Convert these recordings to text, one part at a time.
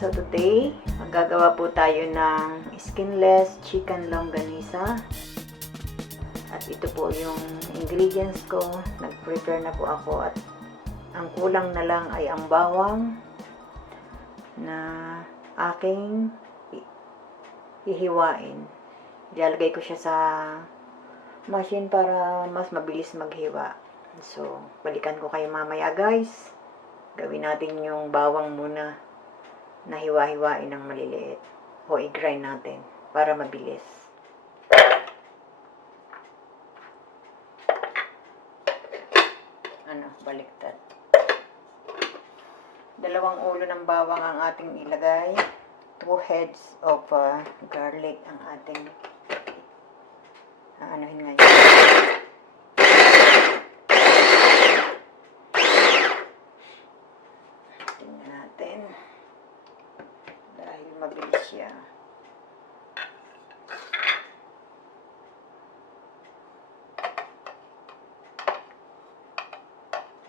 So today, maggagawa po tayo ng skinless chicken longganisa. At ito po yung ingredients ko. Nag-prepare na po ako at ang kulang na lang ay ang bawang na aking hihiwain. Ilalagay ko siya sa machine para mas mabilis maghiwa. So, balikan ko kayo mamaya guys. Gawin natin yung bawang muna na hiwa-hiwain ng maliliit o i-grind natin para mabilis. Baliktad. 2 ulo ng bawang ang ating ilagay. 2 heads of garlic ang ating anuhin ngayon. Tingnan natin. Dahil mabilis siya.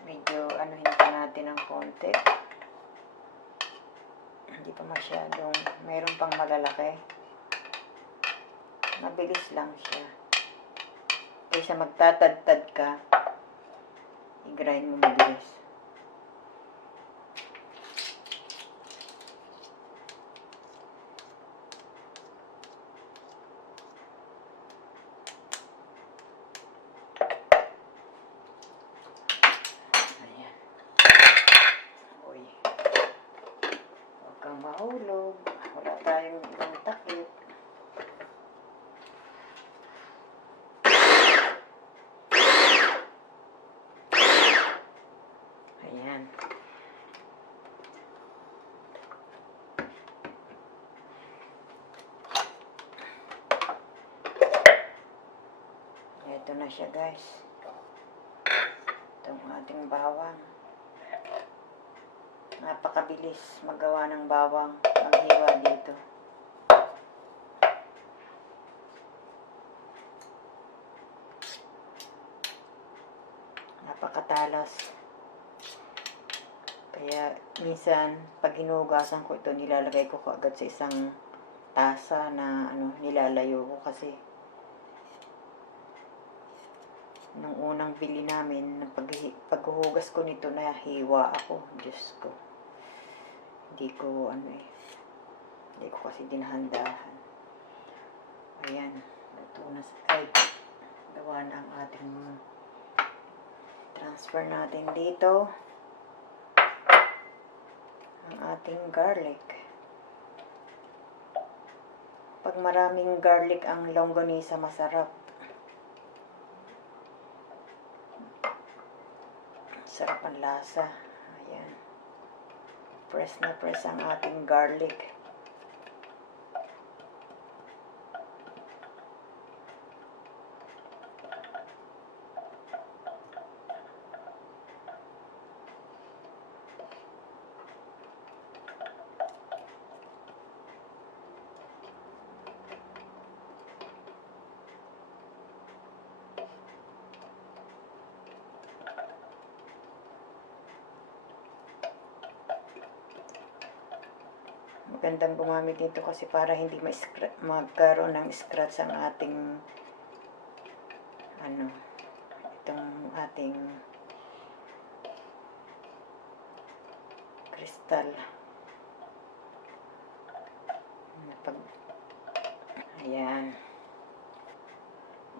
Medyo anuhin pa natin ng konti. Hindi pa masyadong, mayroon pang malalaki. Mabilis lang siya. Kaysa magtatad-tad ka, i-grind mo mabilis. Mahulog. Wala tayong ibang takip. Ayan. Ito na siya guys. Itong ating bawang. Napakabilis magawa ng bawang, maghiwa dito. Napakatalas. Kaya minsan pag hinugasan ko ito, nilalagay ko agad sa isang tasa na nilalayo ko kasi nung unang bili namin, paghuhugas ko nito na hiwa ako. Diyos ko. Hindi ko kasi dinahandahan. Ayan, luto na ay gawa na ang ating transfer natin dito ang ating garlic. Pag maraming garlic ang longganisa, masarap. Sarap ang lasa. Ayan. Press na press ang ating garlic. Magandang gumamit dito kasi para hindi magkaroon ng scratch ang ating itong ating kristal. Ayan.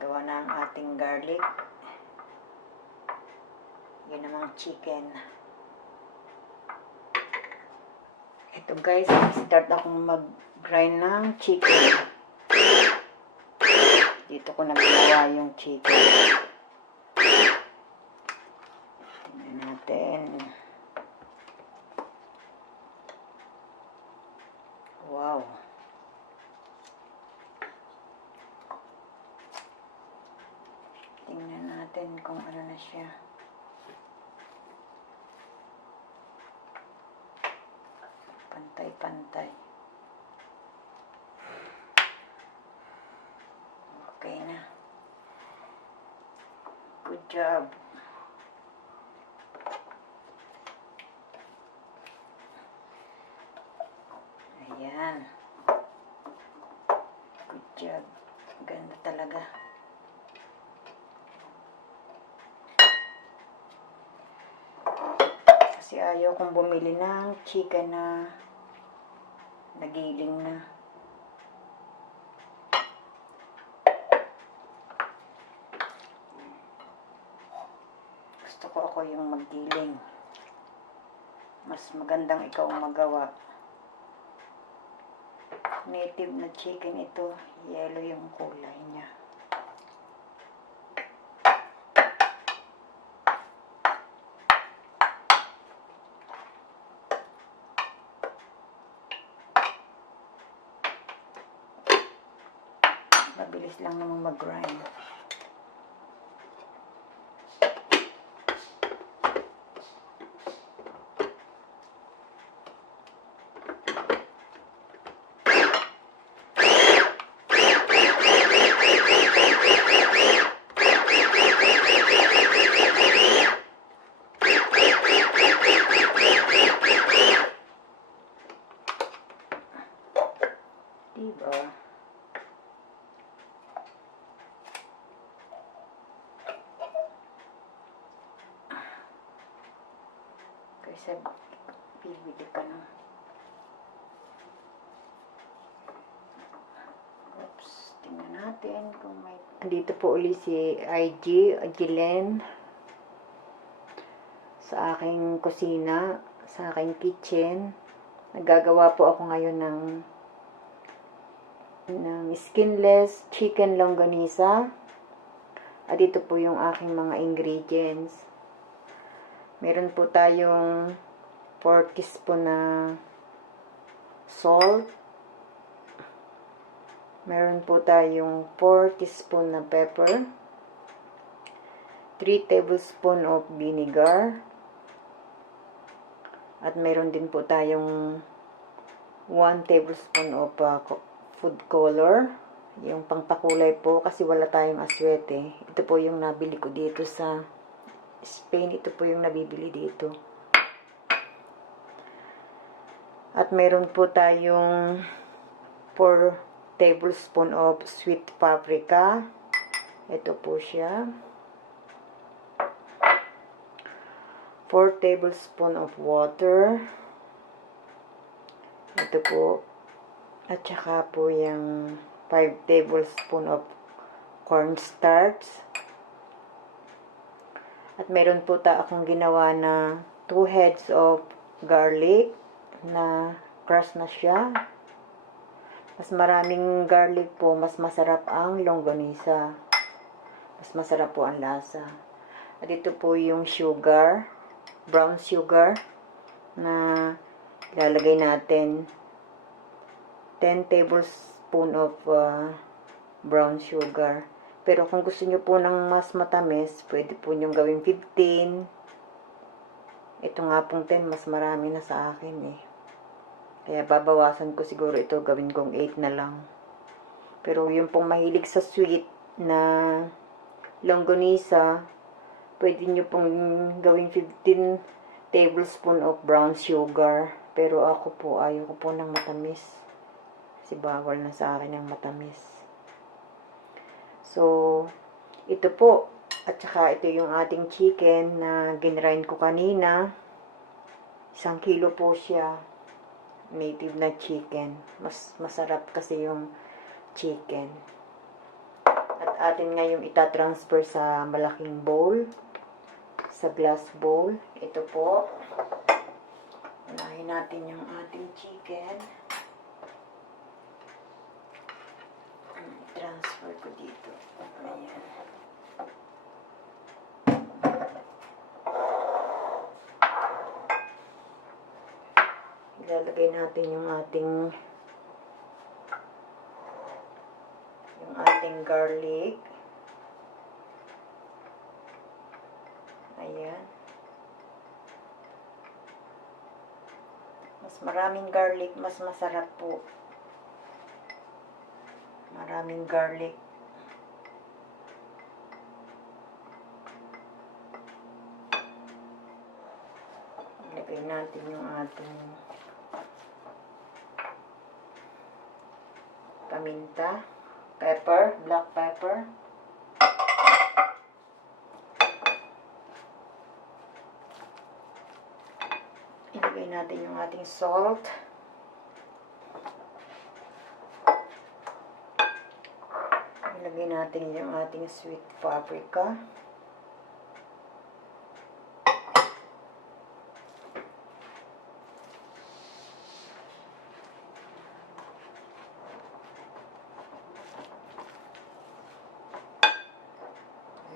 Gawa na ang ating garlic. Yun namang chicken. Ito guys, start akong mag-grind ng chicken. Dito ko nagawa yung chicken. Tingnan natin. Wow. Tingnan natin kung ano na siya. Pantay-pantay. Okay na. Good job. jug. Ganda talaga. Kasi ayaw kong bumili ng chicken na nagiling na. Gusto ko ako yung magiling. Mas magandang ikaw ang magawa. Native na chicken ito. Yellow yung kulay niya. Mabilis lang naman mag-grind. Diba? Kasi bibili ka na. Oops. Tingnan natin kung may... Dito po ulit si Jilen sa aking kusina, sa aking kitchen. Naggagawa po ako ngayon ng skinless chicken longganisa. At ito po yung aking mga ingredients. Meron po tayong 4 teaspoon na salt. Meron po tayong 4 teaspoon na pepper. 3 tablespoon of vinegar. At meron din po tayong 1 tablespoon of food color. Yung pangpakulay po kasi wala tayong aswete. Ito po yung nabili ko dito sa Spain. Ito po yung nabibili dito. At meron po tayong 4 tablespoon of sweet paprika. Ito po siya. 4 tablespoon of water. Ito po. At saka po yung 5 tablespoon of cornstarch. At meron po akong ginawa na 2 heads of garlic na crush na siya. Mas maraming garlic po, mas masarap ang longganisa. Mas masarap po ang lasa. At ito po yung sugar, brown sugar, na ilalagay natin 10 tablespoon of brown sugar. Pero kung gusto nyo po ng mas matamis, pwede po nyo gawing 15. Ito nga pong 10, mas marami na sa akin eh. Kaya babawasan ko siguro ito, gawin kong 8 na lang. Pero yung pong mahilig sa sweet na longganisa, pwede nyo pong gawing 15 tablespoon of brown sugar. Pero ako po, ayaw ko po ng matamis. Kasi bawal na sa akin ang matamis. So, ito po. At saka ito yung ating chicken na ginrind ko kanina. 1 kilo po siya. Native na chicken. Mas masarap kasi yung chicken. At atin ngayong itatransfer sa malaking bowl. Sa glass bowl. Ito po. Unahin natin yung ating chicken. Transfer ko dito. Ayan. Ilalagay natin yung ating garlic. Ayan. Mas maraming garlic, mas masarap po. Maraming garlic. Ilagay natin yung ating paminta. pepper, black pepper. Ilagay natin yung ating salt. Ilagay natin yung ating sweet paprika.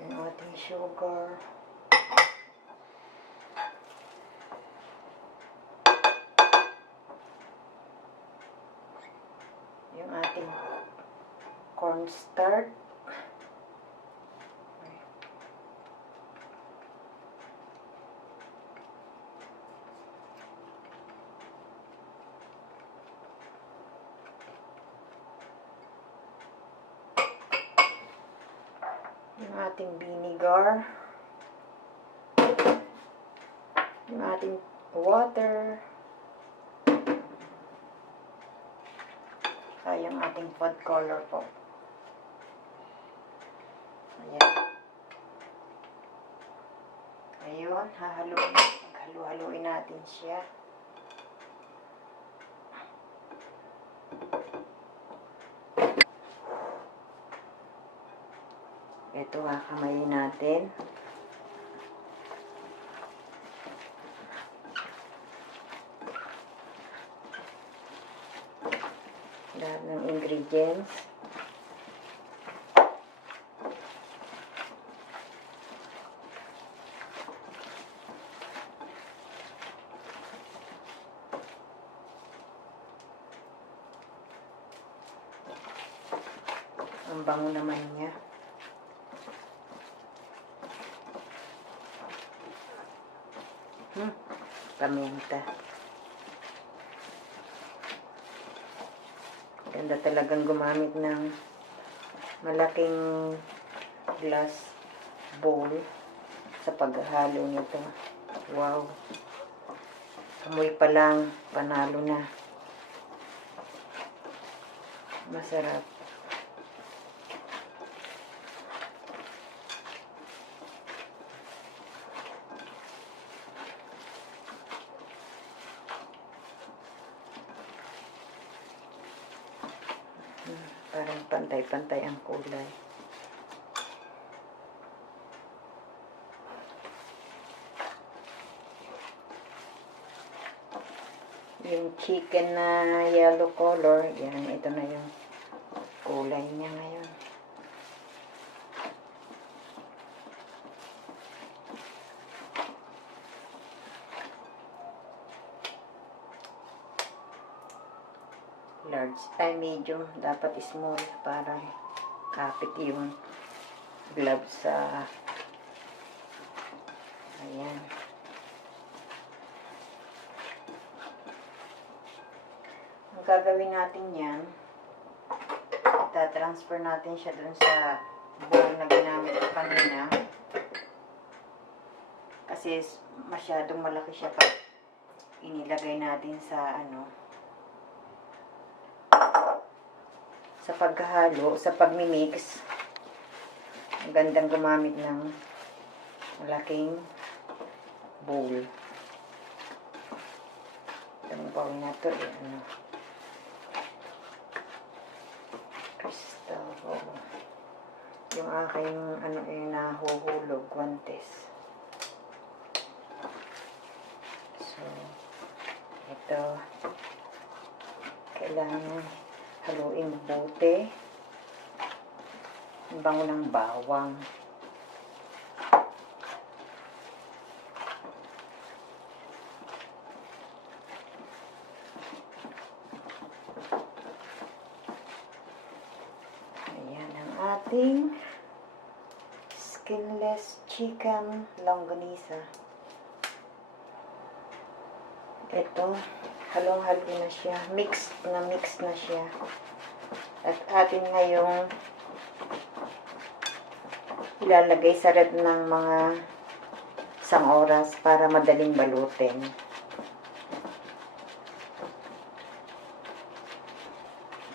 Yung ating sugar. Yung ating cornstarch. Yung ating vinegar. Yung ating water. Yung ating food color po. Ayan. Ayun, haluin natin siya. Ito kakamayin natin. Lahat ng ingredients. Ang bango naman niya. Paminta. Ganda talagang gumamit ng malaking glass bowl sa paghahalo nito. Wow. Amoy pa lang, panalo na. Masarap. Parang pantay-pantay ang kulay. Yung chicken na yellow color, yan, ito na yung kulay niya ngayon. Large, medium, dapat small para kapit yung gloves sa ayan. Ang gagawin natin yan, ita-transfer natin siya dun sa bowl na ginamit ko kanina kasi masyadong malaki siya pag inilagay natin sa sa paghahalo, sa pagmimix. Ang gandang gumamit ng malaking bowl. Itong bowl na to, crystal bowl. Yung aking, nahuhulog, guantes. So, ito, kailangan haluin mabuti. Ang bango ng bawang. Ayan ang ating skinless chicken longganisa. Ito, halong-halo na siya. Mix na siya. At atin ngayong ilalagay sa ref ng mga 1 oras para madaling balutin.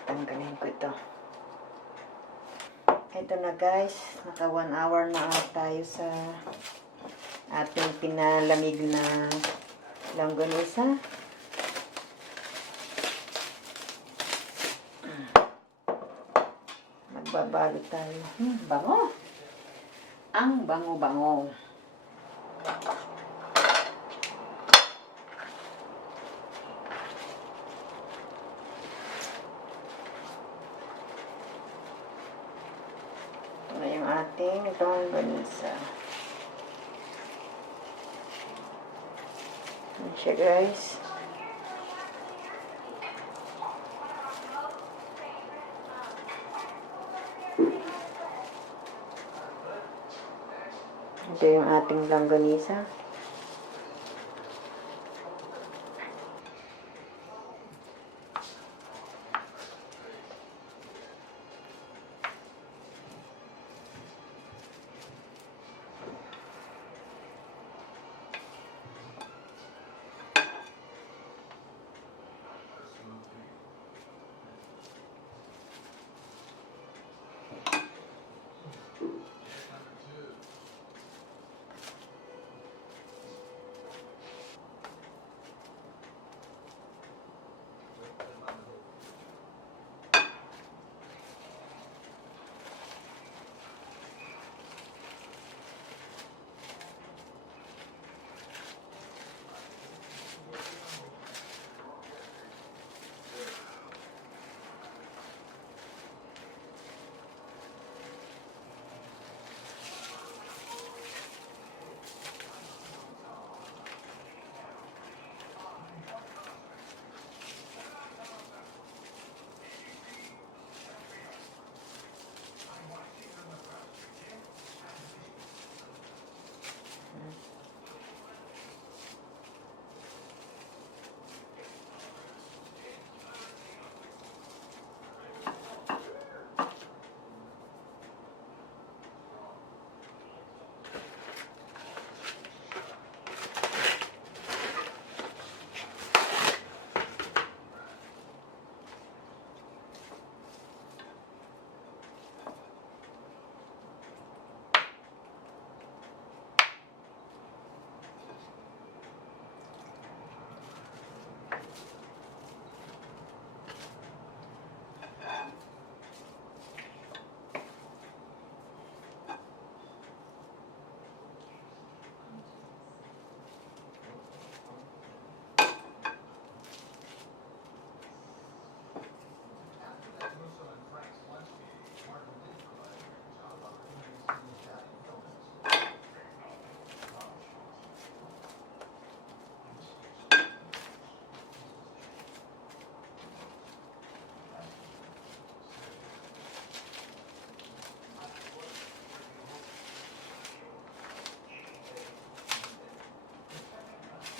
Tanggalin ko ito. Ito na guys, naka 1 hour na tayo sa ating pinalamig na longganisa. Magbabalot tayo. Bango! Ang bango-bango. Ito na yung ating longganisa. Yan siya guys. Ito yung ating longganisa.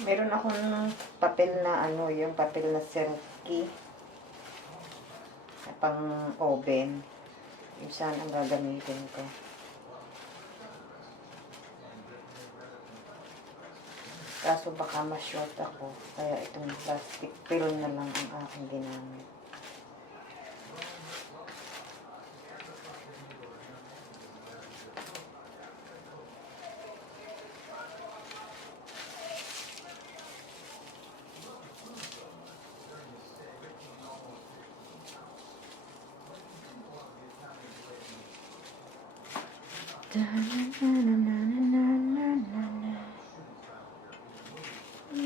Meron akong papel na yung papel na silky na pang oven. Yung saan ang gagamitin ko. Kaso baka ma-short ako. Kaya itong plastic film na lang ang aking ginamit.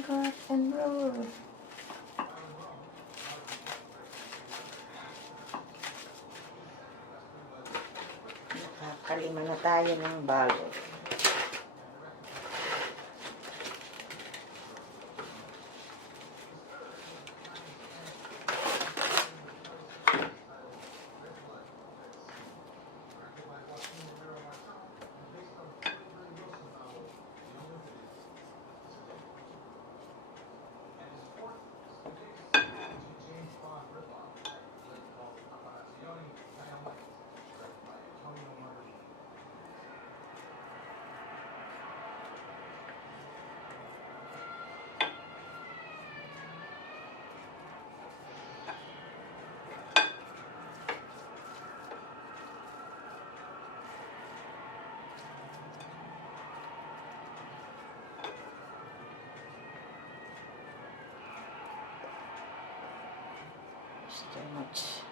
Rock and roll. Nakakalima na tayo ng balot. It's too much.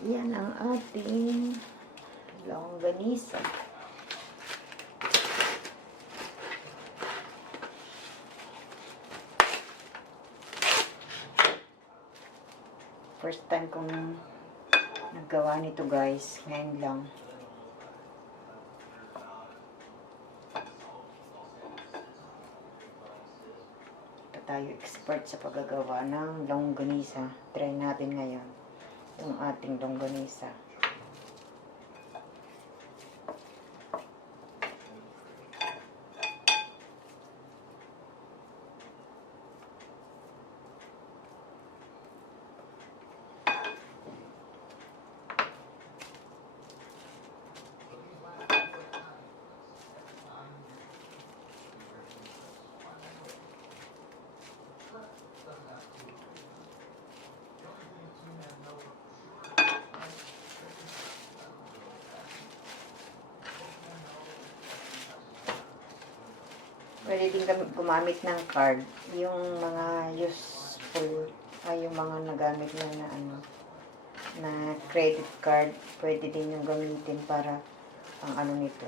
Ayan ang ating longganisa. First time kong naggawa nito guys, ngayon lang. Ito tayo expert sa paggagawa ng longganisa. Try natin ngayon yung ating longganisa. Pwede din kami gumamit ng card. Yung mga useful, ay yung mga nagamit na ano, na credit card, pwede din yung gamitin para ang ano nito.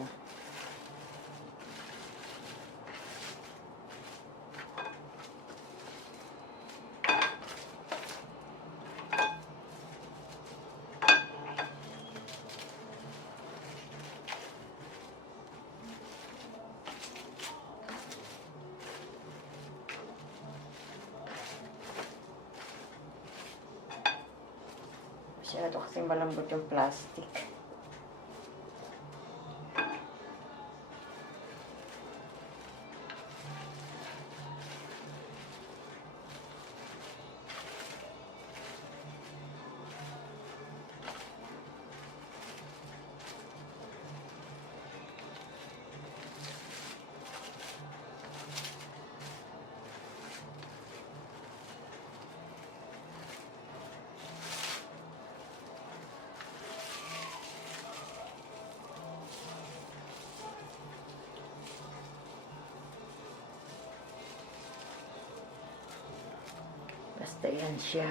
Masyado kasi malambot yung plastic. Basta yan siya.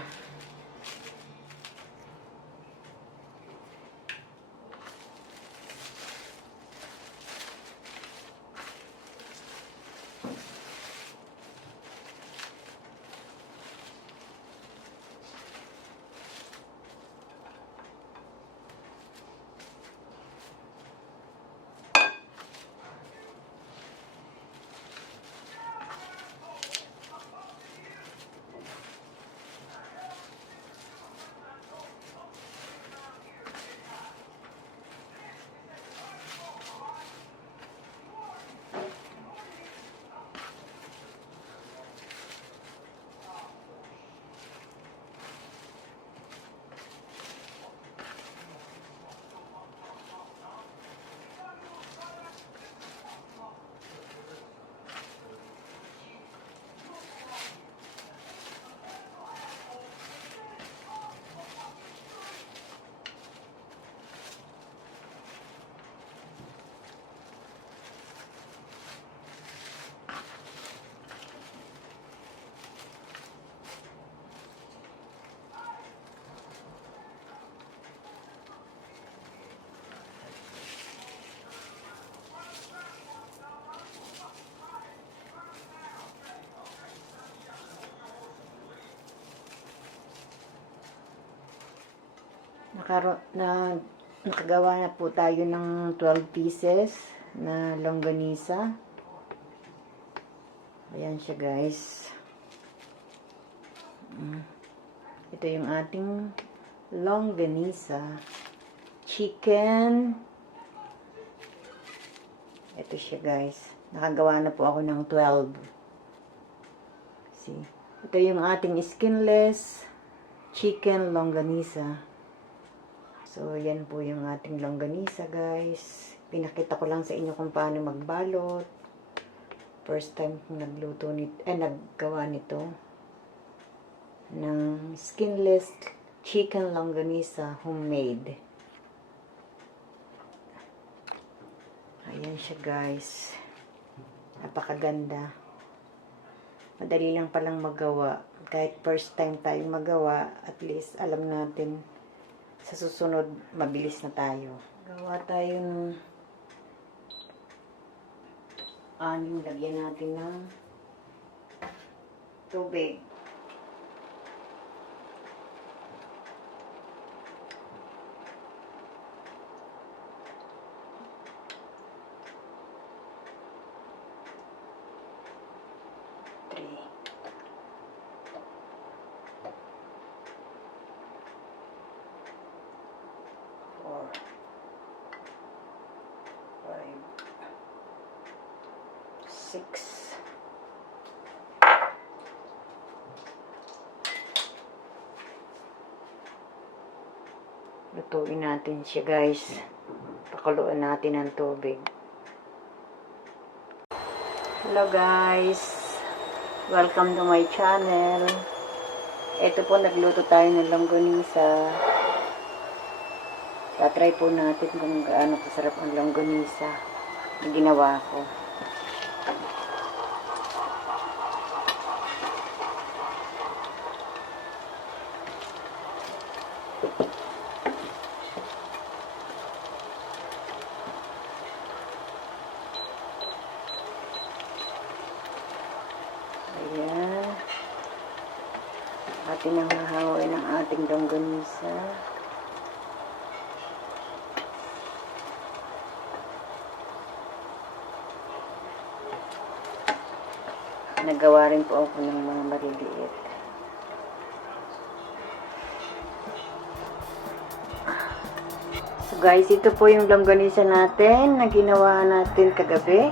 nakagawa na po tayo ng 12 pieces na longganisa. Ayan siya, guys. Ito yung ating longganisa chicken. Ito siya, guys. Nakagawa na po ako ng 12. See? Ito yung ating skinless chicken longganisa. So, yan po yung ating longganisa, guys. Pinakita ko lang sa inyo kung paano magbalot. First time kong naggawa nito ng skinless chicken longganisa homemade. Ayan siya, guys. Napakaganda. Madali lang palang magawa. Kahit first time tayong magawa, at least alam natin sa susunod, mabilis na tayo. Gawa tayo ng aning, lagyan natin ng tubig. Six. Lutuin natin siya, guys. Pakuluan natin ng tubig. Hello, guys. Welcome to my channel. Ito po, nagluto tayo ng longganisa. Tatry po natin kung gaano kasarap ang longganisa na ginawa ko. Ayan. Atin ang hahawain ng ating longganisa. Nagawa rin po ako ng mga maliliit. So guys, ito po yung longganisa natin na ginawa natin kagabi.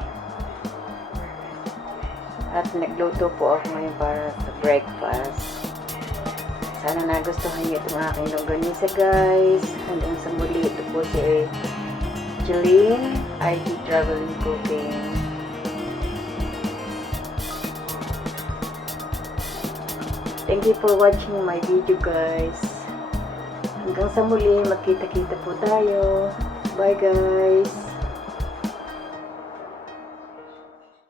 At nagluto po ako ngayon para sa breakfast. Sana nagustuhan niyo itong aking longganisa, guys. Hanggang sa muli, ito po si Jeline, IT Traveling Cooking. Thank you for watching my video, guys. Hanggang sa muli, magkita-kita po tayo. Bye, guys.